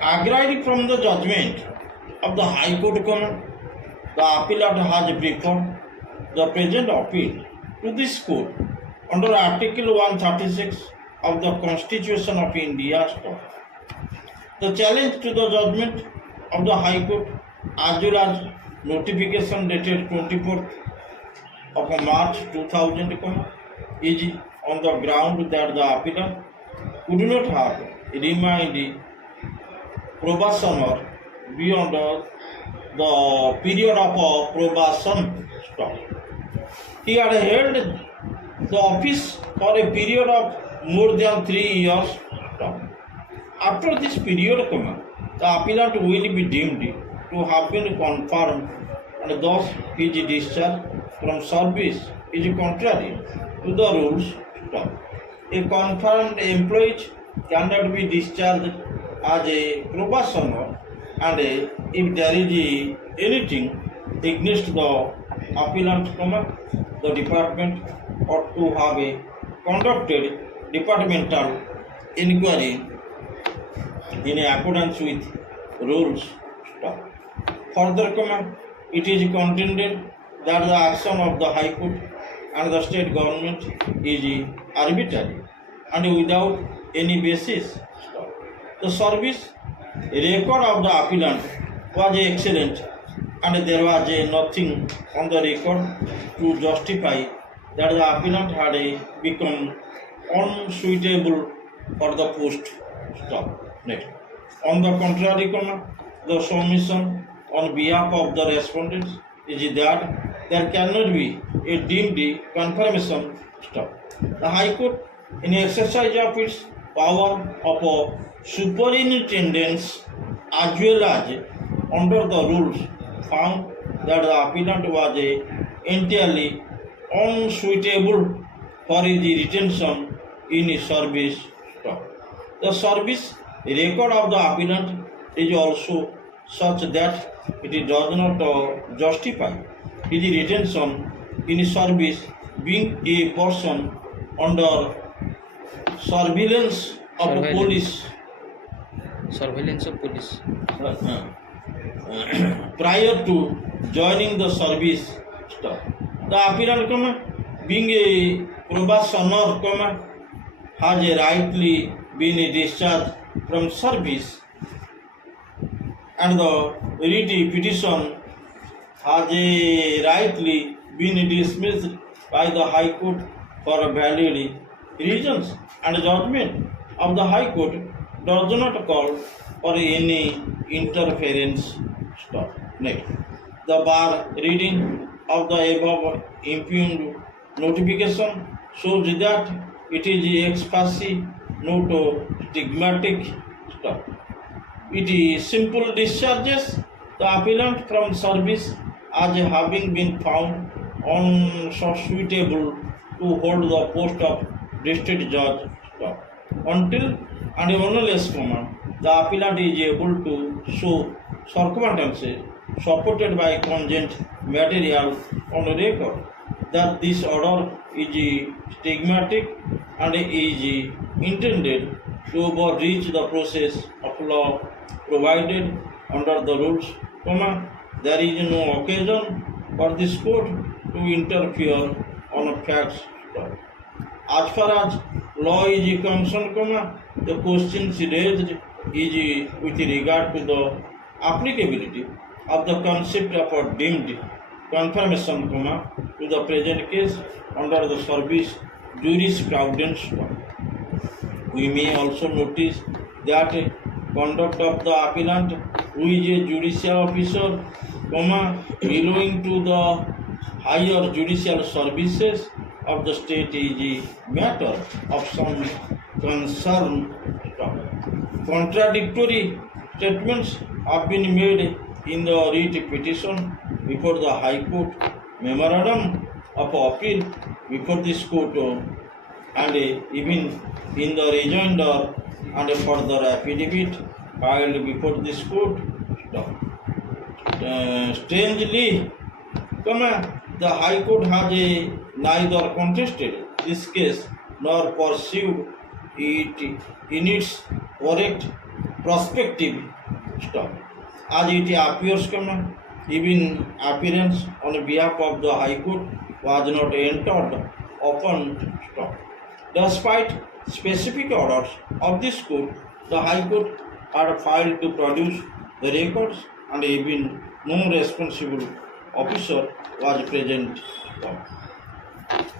Arising from the judgment of the High Court, the appellant has preferred the present appeal to this court under Article 136 of the Constitution of India. The challenge to the judgment of the High Court as well as notification dated 24th of March 2000 is on the ground that the appellant could not have remained probationer beyond the period of probation stop. He had held the office for a period of more than 3 years. After this period, the appellant will be deemed to have been confirmed, and thus his discharge from service is contrary to the rules. A confirmed employee cannot be discharged as a probationer, and if there is anything against the appellant, the department ought to have conducted departmental inquiry in accordance with rules. Further, it is contended that the action of the High Court and the state government is arbitrary and without any basis. The service record of the appellant was excellent, and there was nothing on the record to justify that the appellant had become unsuitable for the post. Next. On the contrary, the submission on behalf of the respondents is that there cannot be a deemed confirmation. The High Court, in exercise of its power of superintendence as well as under the rules, found that the appellant was entirely unsuitable for his retention in service. The service record of the appellant is also such that it does not justify his retention in service, being a person under surveillance of police. Surveillance of police. Prior to joining the service. The appellant, being a probationer, has rightly been discharged from service, and the writ petition has rightly been dismissed by the High Court for valid reasons, and judgment of the High Court does not call for any interference. Next, the bar reading of the above impugned notification shows that it is ex facie not stigmatic. It is simple discharges the appellant from service as having been found unsuitable to hold the post of district judge until and unless the appellant is able to show circumstances supported by cogent material on record that this order is stigmatic and is intended to overreach the process of law provided under the rules, there is no occasion for this court to interfere on facts. As far as law is concerned, the questions raised is with regard to the applicability of the concept of a deemed confirmation, to the present case under the service jurisprudence. We may also notice that conduct of the appellant, who is a judicial officer, belonging to the higher judicial services of the state, is a matter of some concern. Contradictory statements have been made in the writ petition before the High Court, memorandum of appeal before this court, and even in the rejoinder and further affidavit filed before this court. Strangely, the High Court has neither contested this case nor pursued it in its correct prospective stop. As it appears, even appearance on behalf of the High Court was not entered upon stop. Despite specific orders of this court, the High Court had failed to produce the records and even no responsible officer was present.